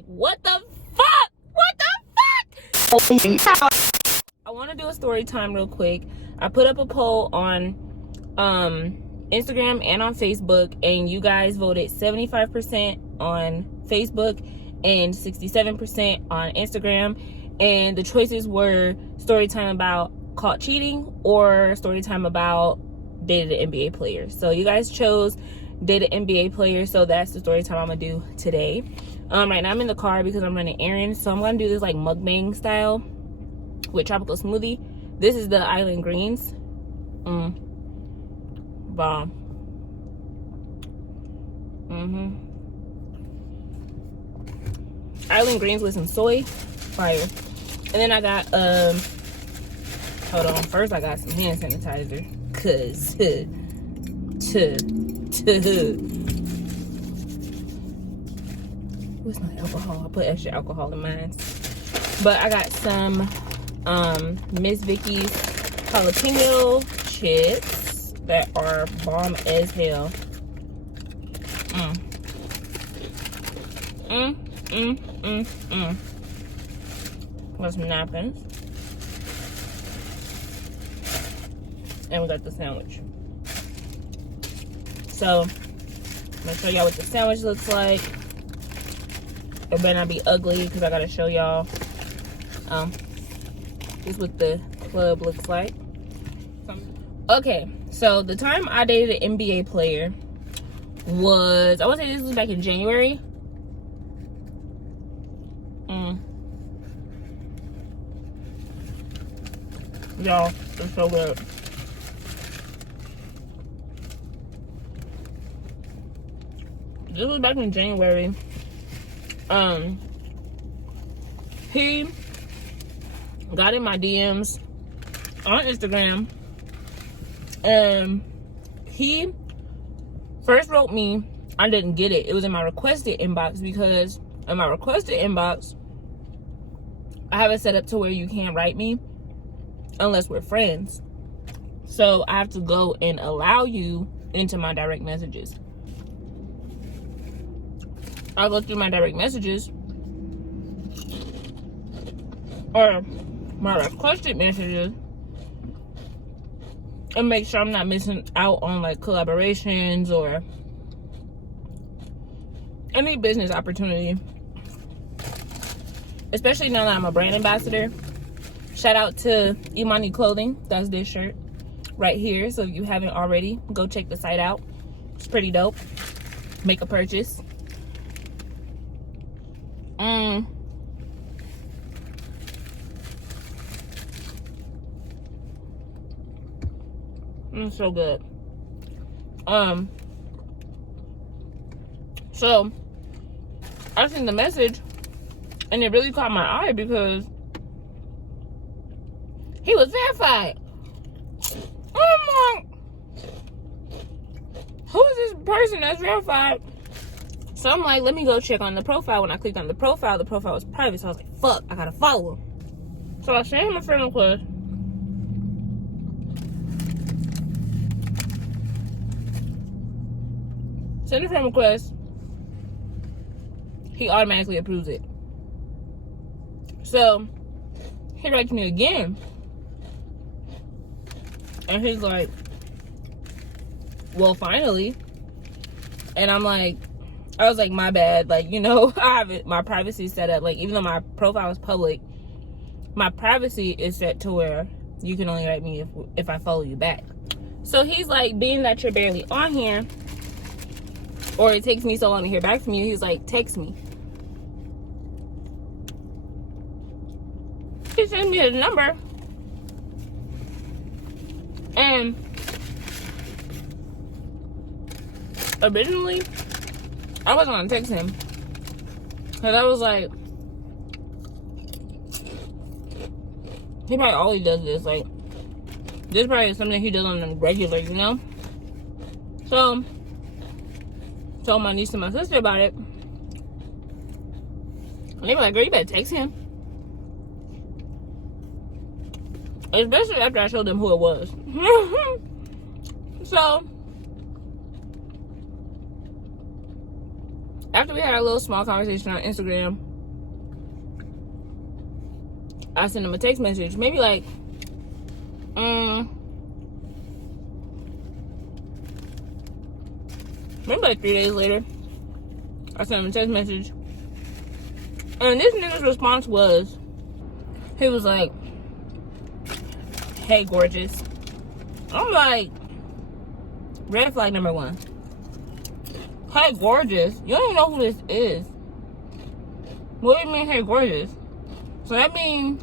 like, what the fuck? What the fuck? I want to do a story time real quick. I put up a poll on Instagram and on Facebook, and you guys voted 75% on Facebook and 67% on Instagram. And the choices were story time about caught cheating or story time about dated an NBA player. So you guys chose dated NBA player, so that's the story time I'm gonna do today. Right now I'm in the car because I'm running errands, so I'm gonna do this like mukbang style with tropical smoothie. This is the Island Greens. Bomb. Island Greens with some soy. Fire. And then I got hold on, first I got some hand sanitizer, cause what's my alcohol? I put extra alcohol in mine. But I got some Miss Vicky's jalapeno chips that are bomb as hell. Got some napkins. And we got the sandwich. So, I'm gonna show y'all what the sandwich looks like. It better not be ugly because I gotta show y'all. This is what the club looks like. Okay, so the time I dated an NBA player was, I want to say this was back in January. Y'all, it's so good. This was back in January. He got in my DMs on Instagram, and he first wrote me. I didn't get it. It was in my requested inbox, because in my requested inbox, I have it set up to where you can't write me unless we're friends. So I have to go and allow you into my direct messages. I'll go through my direct messages or my requested messages and make sure I'm not missing out on like collaborations or any business opportunity. Especially now that I'm a brand ambassador. Shout out to Imani Clothing. That's this shirt right here. So if you haven't already, go check the site out. It's pretty dope. Make a purchase. It's so good. So I seen the message and it really caught my eye because he was verified. I'm like, who is this person that's verified? So I'm like, let me go check on the profile. When I clicked on the profile was private. So I was like, fuck, I gotta follow him. So I sent him a friend request. Send a friend request. He automatically approves it. So he writes me again. And he's like, well, finally. And I'm like, I was like, my bad. Like, you know, I have it, my privacy set up. Like, even though my profile is public, my privacy is set to where you can only write me if I follow you back. So he's like, being that you're barely on here, or it takes me so long to hear back from you, he's like, text me. He sent me his number. And originally, I wasn't gonna text him. Cause I was like, he probably always does this. Like, this probably is something he does on a regular, you know? So, told my niece and my sister about it. And they were like, girl, you better text him. Especially after I showed them who it was. So, after we had a little small conversation on Instagram, I sent him a text message. Maybe like, maybe like 3 days later, I sent him a text message. And this nigga's response was, he was like, hey, gorgeous. I'm like, red flag number 1. Hey, gorgeous. You don't even know who this is. What do you mean, hey, gorgeous? So that means,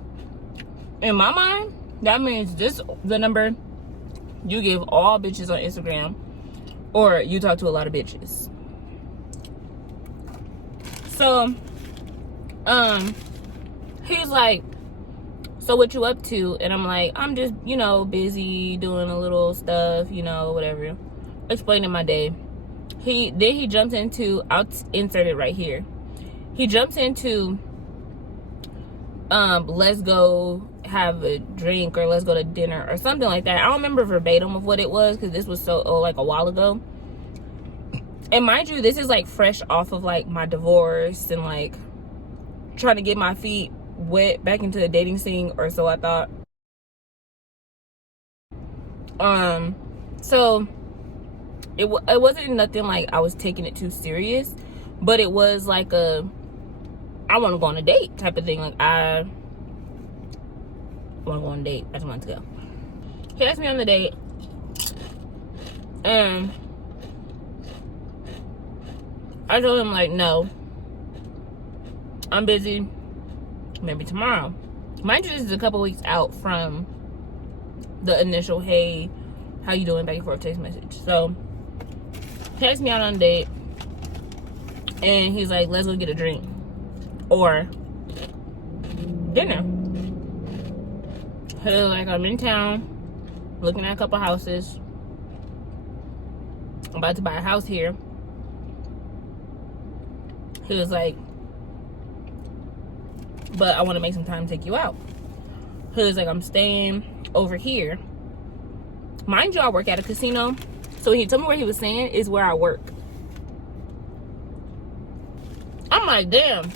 in my mind, that means this the number you give all bitches on Instagram, or you talk to a lot of bitches. So, he's like, so what you up to? And I'm like, I'm just, busy doing a little stuff, whatever. Explaining my day. He jumps into, I'll insert it right here. He jumps into, let's go have a drink, or let's go to dinner, or something like that. I don't remember verbatim of what it was, because this was like a while ago. And mind you, this is like fresh off of like my divorce and like trying to get my feet wet back into the dating scene, or so I thought. So it wasn't nothing like I was taking it too serious, but it was like I want to go on a date type of thing. Like, I want to go on a date. I just wanted to go. He asked me on the date, and I told him like, no, I'm busy. Maybe tomorrow. Mind you, this is a couple weeks out from the initial, hey, how you doing, back and forth text message. So he asked me out on a date, and he's like, let's go get a drink or dinner. He was like, I'm in town looking at a couple houses. I'm about to buy a house here. He was like, but I want to make some time to take you out. He was like, I'm staying over here. Mind you, I work at a casino. So he told me where he was saying is where I work. I'm like, damn.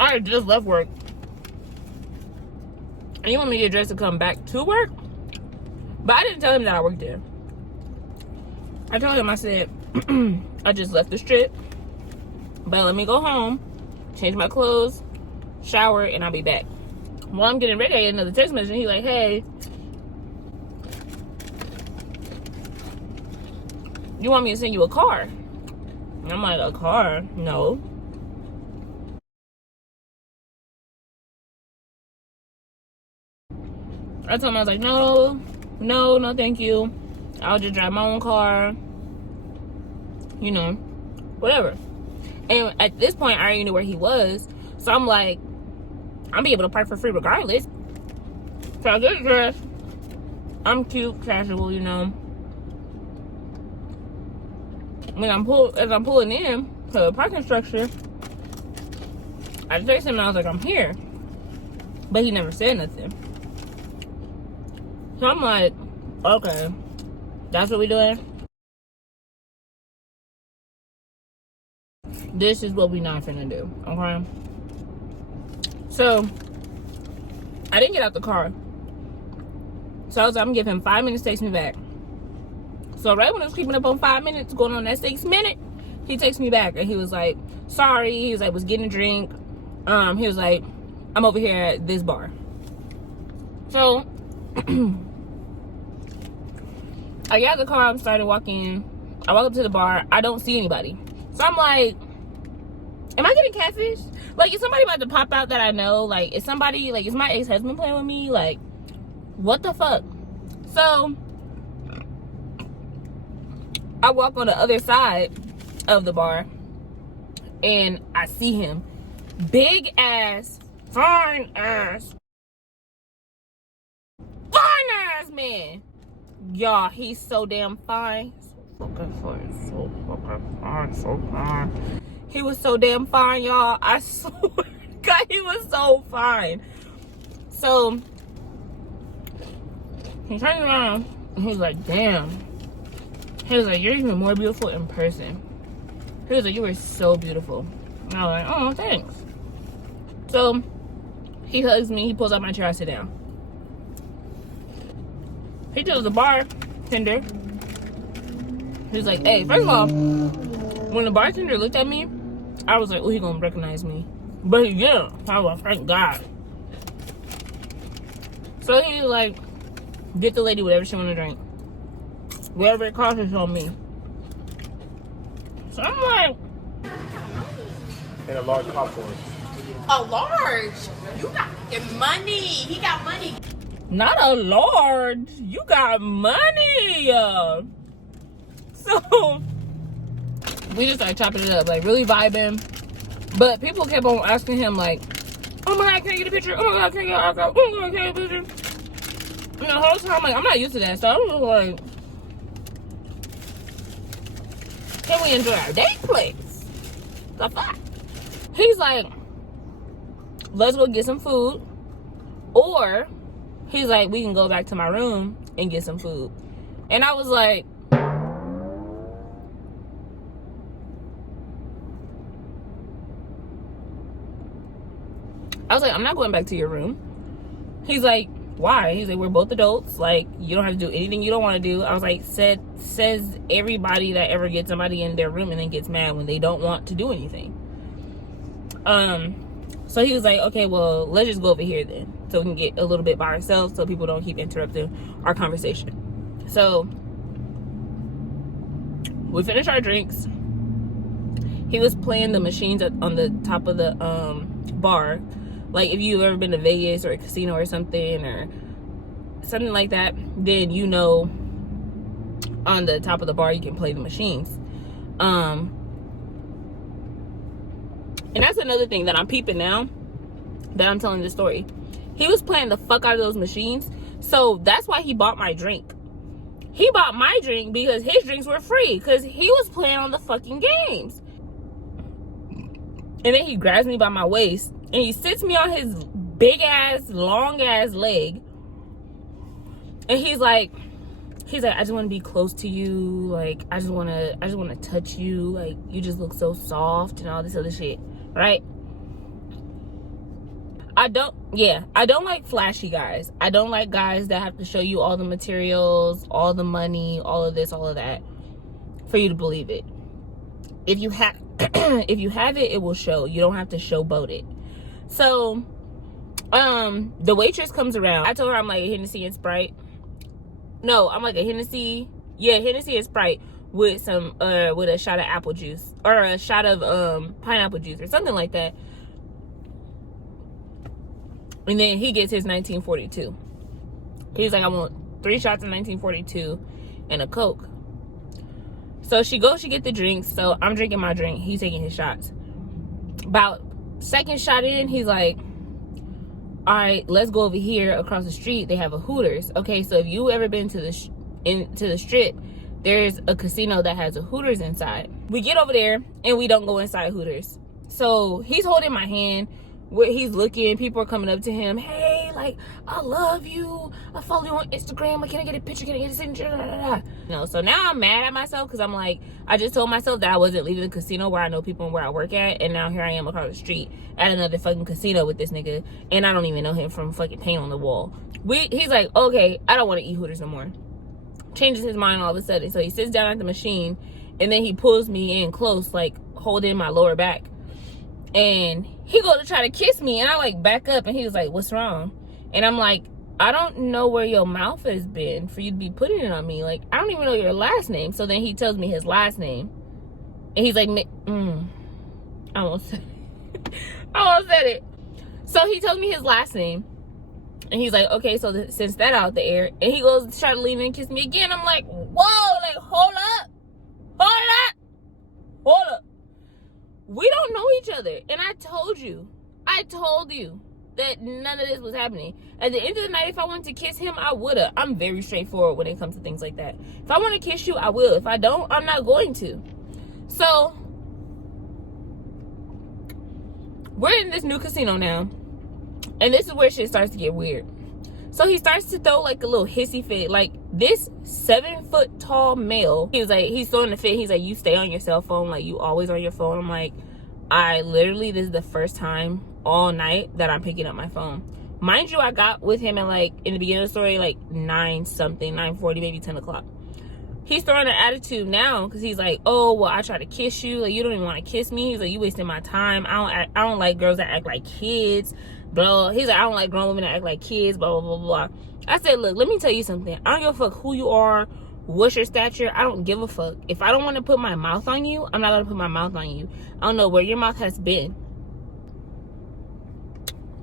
I just left work. And you want me to get dressed to come back to work? But I didn't tell him that I worked there. I told him, I said, I just left the strip. But let me go home, change my clothes, shower, and I'll be back. While I'm getting ready, I get another text message, and he's like, hey, you want me to send you a car? And I'm like, a car? No. I told him, I was like, no, thank you. I'll just drive my own car. Whatever. And at this point, I already knew where he was. So I'm like, I'll be able to park for free regardless. So I get dressed. I'm cute, casual, When as I'm pulling in to the parking structure, I texted him and I was like, I'm here. But he never said nothing. So I'm like, okay, that's what we doing? This is what we not finna do, okay? So, I didn't get out the car. So I was like, I'm gonna give him 5 minutes to text me back. So right when I was creeping up on 5 minutes, going on that 6 minute, he texted me back and he was like, sorry. He was like, was getting a drink. He was like, I'm over here at this bar. So, I got out the car, I started walking. I walk up to the bar, I don't see anybody. So I'm like, am I getting catfished? Like, is somebody about to pop out that I know? Like, is somebody, like, is my ex-husband playing with me? Like, what the fuck? So, I walk on the other side of the bar, and I see him. Big ass, fine ass man. Y'all, he's so damn fine. So fucking fine. He was so damn fine, y'all. I swear to God, he was so fine. So, he turned around, and he was like, damn. He was like, you're even more beautiful in person. He was like, you were so beautiful. And I was like, oh, thanks. So, He hugs me. He pulls out my chair. I sit down. He tells the bartender. He's like, hey, first of all, when the bartender looked at me, I was like, oh, he gonna recognize me. But he didn't. I was like, thank God. So he's like, get the lady whatever she want to drink. Whatever it costs is on me. So I'm like... And a large popcorn. A large? You got money. He got money. Not a large. You got money. So we just started chopping it up, like really vibing. But people kept on asking him like, oh my God, can I get a picture? Oh my God, can I get an autograph? Oh my God, can I get a picture? And the whole time, like, I'm not used to that. So I was like, can we enjoy our date, please? The fuck? He's like, let's go get some food. Or he's like, we can go back to my room and get some food. And I was like, I'm not going back to your room. He's like, why? He's like, we're both adults. Like, you don't have to do anything you don't want to do. I was like, says everybody that ever gets somebody in their room and then gets mad when they don't want to do anything. So he was like, okay, well, let's just go over here then, so we can get a little bit by ourselves so people don't keep interrupting our conversation. So we finished our drinks. He was playing the machines on the top of the bar. Like, if you've ever been to Vegas or a casino or something like that, then you know on the top of the bar you can play the machines. And that's another thing that I'm peeping now that I'm telling this story. He was playing the fuck out of those machines. So that's why he bought my drink. He bought my drink because his drinks were free, because he was playing on the fucking games. And then he grabs me by my waist and he sits me on his big ass, long ass leg. And he's like, I just want to be close to you. Like, I just want to touch you. Like, you just look so soft and all this other shit. Right? I don't like flashy guys. I don't like guys that have to show you all the materials, all the money, all of this, all of that for you to believe it. If you have it, it will show. You don't have to showboat it. So, the waitress comes around. I told her I'm like a Hennessy and Sprite. No, I'm like a Hennessy. Yeah, Hennessy and Sprite with some with a shot of apple juice or a shot of pineapple juice or something like that. And then he gets his 1942. He's like, I want 3 shots of 1942 and a Coke. So she get the drinks. So I'm drinking my drink. He's taking his shots. About second shot in, he's like, all right, let's go over here across the street. They have a Hooters. Okay, so if you ever been to the strip, there's a casino that has a Hooters inside. We get over there and we don't go inside Hooters. So he's holding my hand. He's looking, people are coming up to him. Hey, like, I love you. I follow you on Instagram. Like, can I get a picture? Can I get a signature? Da, da, da. You know, so now I'm mad at myself because I'm like, I just told myself that I wasn't leaving the casino where I know people and where I work at. And now here I am across the street at another fucking casino with this nigga. And I don't even know him from fucking paint on the wall. He's like, okay, I don't want to eat Hooters no more. Changes his mind all of a sudden. So he sits down at the machine and then he pulls me in close, like holding my lower back. And he go to try to kiss me and I like back up and he was like, what's wrong? And I'm like, I don't know where your mouth has been for you to be putting it on me. Like, I don't even know your last name. So then he tells me his last name. And he's like, I almost said it. So he tells me his last name. And he's like, okay, so since that out the air. And he goes to try to lean in and kiss me again. I'm like, whoa, like, hold up. We don't know each other. And I told you that none of this was happening. At the end of the night, if I wanted to kiss him, I would have. I'm very straightforward when it comes to things like that. If I want to kiss you, I will. If I don't, I'm not going to. So, we're in this new casino now. And this is where shit starts to get weird. So he starts to throw like a little hissy fit. Like, this 7-foot tall male, he's throwing the fit. He's like, you stay on your cell phone. Like, you always on your phone. I'm like, This is the first time all night that I'm picking up my phone. Mind you, I got with him at like, in the beginning of the story, like 9 something, 9:40, maybe 10 o'clock. He's throwing an attitude now because he's like, oh, well, I try to kiss you. Like, you don't even want to kiss me. He's like, you wasting my time. I don't like girls that act like kids. Blah. He's like, I don't like grown women that act like kids. Blah, blah, blah, blah. I said, look, let me tell you something. I don't give a fuck who you are. What's your stature? I don't give a fuck. If I don't want to put my mouth on you, I'm not going to put my mouth on you. I don't know where your mouth has been.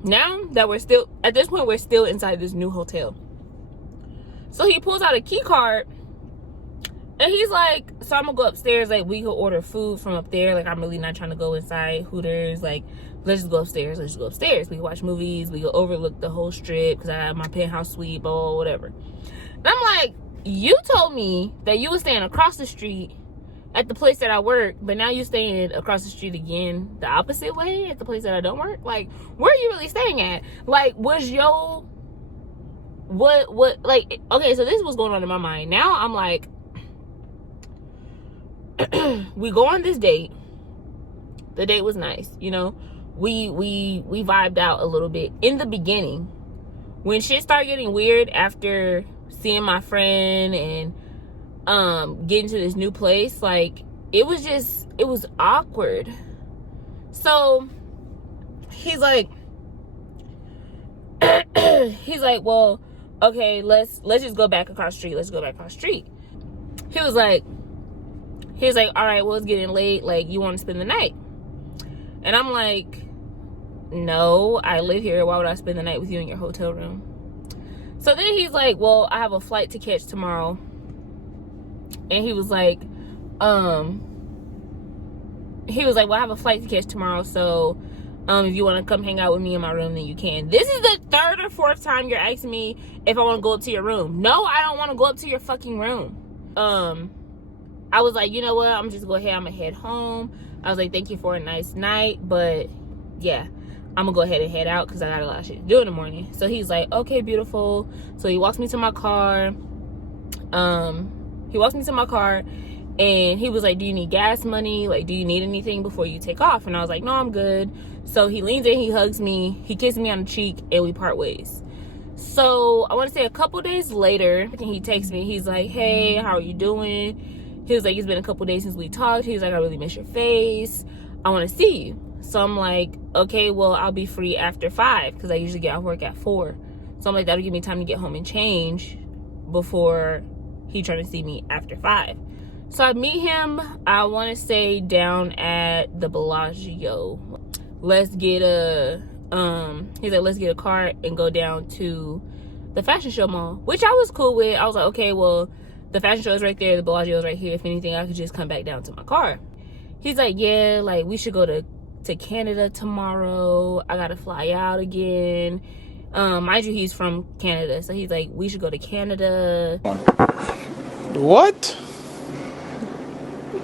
Now that we're still, at this point, we're still inside this new hotel. So he pulls out a key card. And he's like, so I'm gonna go upstairs, like, we could order food from up there. Like, I'm really not trying to go inside Hooters. Like, let's just go upstairs. Let's just go upstairs. We can watch movies. We can overlook the whole strip because I have my penthouse suite, blah, blah, whatever. And I'm like, you told me that you were staying across the street at the place that I work, but now you're staying across the street again the opposite way at the place that I don't work. Like, where are you really staying at? Like, was your, what, like, okay, so this was going on in my mind. Now I'm like, we go on this date. The date was nice, you know. We vibed out a little bit in the beginning. When shit started getting weird after seeing my friend and getting to this new place, like, it was awkward. So he's like well, okay, let's just go back across the street. Let's go back across the street. He was like, all right, well, it's getting late. Like, you want to spend the night? And I'm like, no, I live here. Why would I spend the night with you in your hotel room? So then he's like, well, I have a flight to catch tomorrow. And he was like, well, I have a flight to catch tomorrow. So if you want to come hang out with me in my room, then you can. This is the third or fourth time you're asking me if I want to go up to your room. No, I don't want to go up to your fucking room. I was like, you know what? I'm just going to head home. I was like, thank you for a nice night. But yeah, I'm going to go ahead and head out because I got a lot of shit to do in the morning. So he's like, okay, beautiful. So he walks me to my car. And he was like, do you need gas money? Like, do you need anything before you take off? And I was like, no, I'm good. So he leans in, he hugs me, he kisses me on the cheek, and we part ways. So I want to say a couple days later, he texts me. He's like, hey, how are you doing? He was like, it's been a couple days since we talked. He was like, I really miss your face. I want to see you. So I'm like, okay, well, I'll be free after 5 because I usually get off work at 4. So I'm like, that'll give me time to get home and change before he trying to see me after 5. So I meet him, I want to say down at the Bellagio. Let's get a car and go down to the fashion show mall, which I was cool with. I was like, okay, well, the fashion show is right there, the Bellagio is right here. If anything, I could just come back down to my car. He's like, yeah, like, we should go to Canada tomorrow. I gotta fly out again. Mind you, he's from Canada, so he's like, we should go to Canada. What?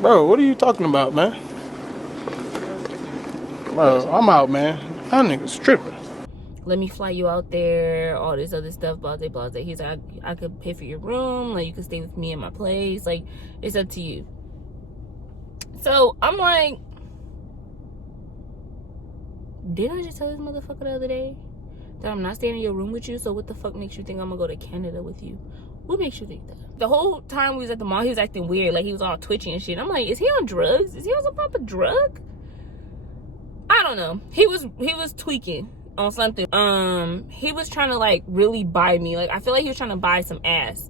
Bro, what are you talking about, man? Bro, I'm out, man. That nigga's tripping. Let me fly you out there, all this other stuff, blah, blah, blah. He's like, I could pay for your room, like, you could stay with me in my place, like, it's up to you. So I'm like, didn't I just tell this motherfucker the other day that I'm not staying in your room with you? So what the fuck makes you think I'm gonna go to Canada with you? What makes you think that? The whole time we was at the mall, he was acting weird, like he was all twitchy and shit. I'm like, is he on drugs? Is he on some type of drug? I don't know. He was tweaking on something. He was trying to, like, really buy me. Like, I feel like he was trying to buy some ass.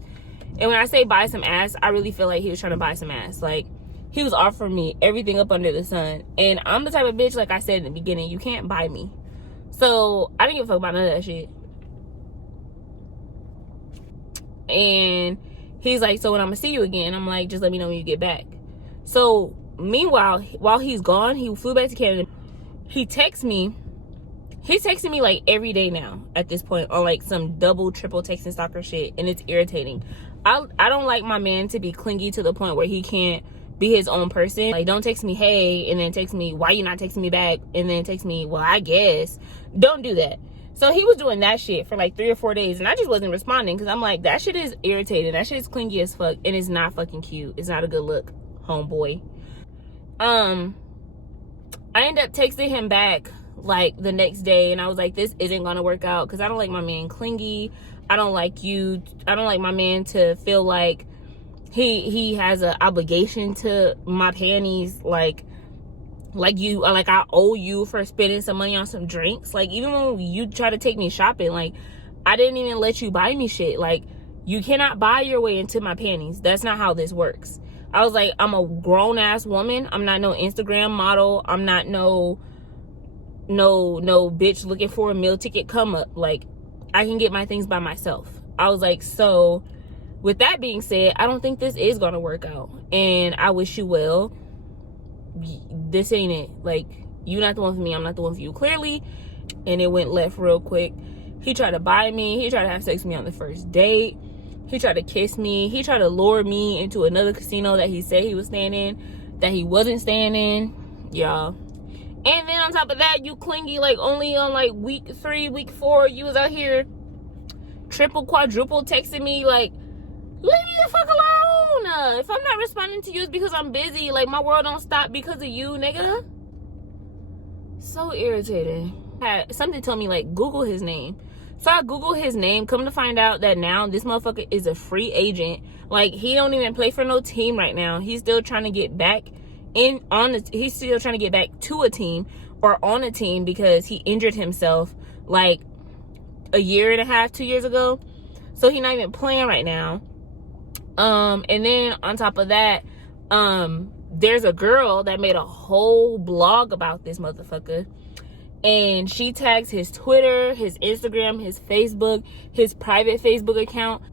And when I say buy some ass, I really feel like he was trying to buy some ass. Like, he was offering me everything up under the sun. And I'm the type of bitch, like I said in the beginning, you can't buy me. So I didn't give a fuck about none of that shit. And he's like, so when I'm gonna see you again? I'm like, just let me know when you get back. So meanwhile, while he's gone, he flew back to Canada. He texts me. He's texting me like every day now at this point on like some double, triple texting stalker shit. And it's irritating. I don't like my man to be clingy to the point where he can't be his own person. Like, don't text me, hey, and then text me, why you not texting me back? And then text me, well, I guess. Don't do that. So he was doing that shit for like 3 or 4 days, and I just wasn't responding because I'm like, that shit is irritating. That shit is clingy as fuck, and it's not fucking cute. It's not a good look, homeboy. And I ended up texting him back like the next day, and I was like, this isn't gonna work out because I don't like my man clingy. I don't like my man to feel like he has an obligation to my panties, like I owe you for spending some money on some drinks. Like, even when you try to take me shopping, like, I didn't even let you buy me shit. Like, you cannot buy your way into my panties. That's not how this works. I was like, I'm a grown-ass woman. I'm not no Instagram model. I'm not no bitch looking for a meal ticket come up. Like, I can get my things by myself. I was like, so with that being said, I don't think this is gonna work out, and I wish you well. This ain't it. Like, you're not the one for me, I'm not the one for you, clearly. And it went left real quick. He tried to buy me. He tried to have sex with me on the first date. He tried to kiss me. He tried to lure me into another casino that he said he was staying in, that he wasn't staying in, y'all. And then on top of that, you clingy, like, only on like week 3, week 4, you was out here triple, quadruple texting me, like, leave me the fuck alone. If I'm not responding to you, it's because I'm busy. Like, my world don't stop because of you, nigga. So irritating. Something told me, like, Google his name. So I Googled his name. Come to find out that now this motherfucker is a free agent. Like, he don't even play for no team right now. He's still trying to get back he's still trying to get back to a team or on a team because he injured himself like a year and a half, 2 years ago. So he's not even playing right now. And then on top of that, there's a girl that made a whole blog about this motherfucker, and she tags his Twitter, his Instagram, his Facebook, his private Facebook account.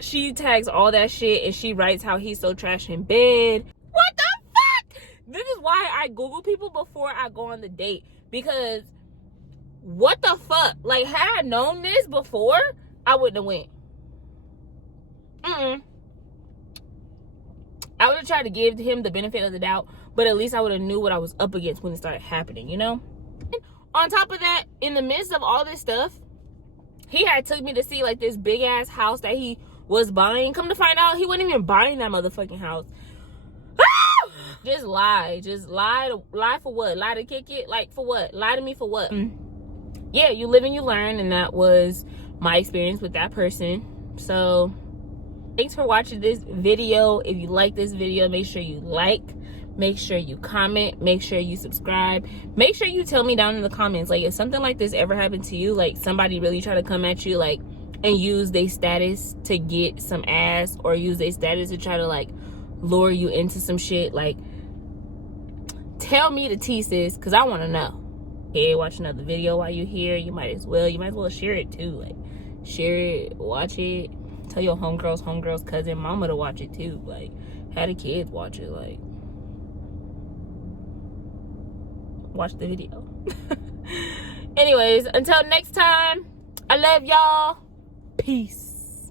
She tags all that shit, and she writes how he's so trash in bed. What the fuck? This is why I Google people before I go on the date, because what the fuck? Like, had I known this before, I wouldn't have went. I would have tried to give him the benefit of the doubt, but at least I would have knew what I was up against when it started happening, you know? On top of that, in the midst of all this stuff, he had took me to see like this big ass house that he was buying. Come to find out, he wasn't even buying that motherfucking house. Just lie for what? Lie to kick it? Like, for what? Lie to me for what? Yeah, you live and you learn, and that was my experience with that person. So thanks for watching this video. If you like this video, make sure you like, make sure you comment, make sure you subscribe, make sure you tell me down in the comments, like, if something like this ever happened to you, like somebody really try to come at you, like, and use their status to get some ass, or use their status to try to like lure you into some shit, like, tell me the tea, sis, because I want to know. Hey, watch another video while you're here. You might as well share it too. Like, share it, watch it, tell your homegirls, cousin, mama to watch it too. Like, have the kids watch it. Like, watch the video. Anyways, until next time, I love y'all. Peace.